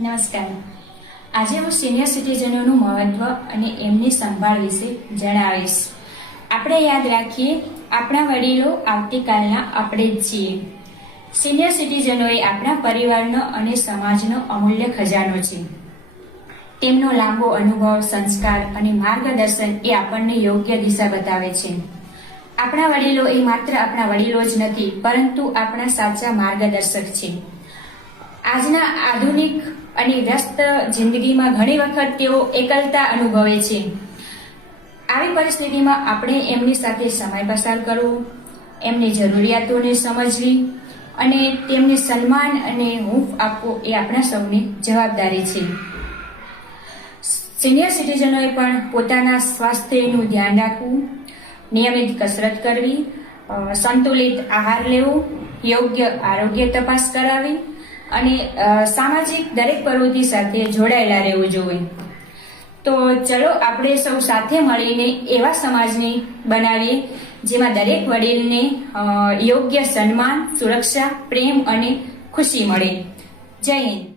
નમસ્કાર. આજે હું સિનિયર સિટીઝનોનું મહત્વ અને એમની સંભાળ વિશે જણાવીશ. આપણે યાદ રાખીએ, આપણા વડીલો આવતીકાલના આપણે જ છીએ. સિનિયર સિટીઝનો એ આપણા પરિવારનો અને સમાજનો અમૂલ્ય ખજાનો છે. તેમનો લાંબો અનુભવ, સંસ્કાર અને માર્ગદર્શન એ આપણને યોગ્ય દિશા બતાવે છે. આપણા વડીલો એ માત્ર આપણા વડીલો જ નથી, પરંતુ આપણા સાચા માર્ગદર્શક છે. આજના આધુનિક અને વ્યસ્ત જિંદગીમાં ઘણી વખત તેઓ એકલતા અનુભવે છે. આવી પરિસ્થિતિમાં આપણે એમની સાથે સમય પસાર કરવો, એમની જરૂરિયાતોને સમજવી અને તેમને સન્માન અને હૂંફ આપવો એ આપણા સૌની જવાબદારી છે. સિનિયર સિટીઝનોએ પણ પોતાના સ્વાસ્થ્યનું ધ્યાન રાખવું, નિયમિત કસરત કરવી, સંતુલિત આહાર લેવો, યોગ્ય આરોગ્ય તપાસ કરાવી અને સામાજિક દરેક પ્રવૃત્તિ સાથે જોડાયેલા રહેવું જોઈએ. તો ચલો આપણે સૌ સાથે મળીને એવા સમાજને બનાવીએ જેમાં દરેક વડીલને યોગ્ય સન્માન, સુરક્ષા, પ્રેમ અને ખુશી મળે. જય હિન્દ.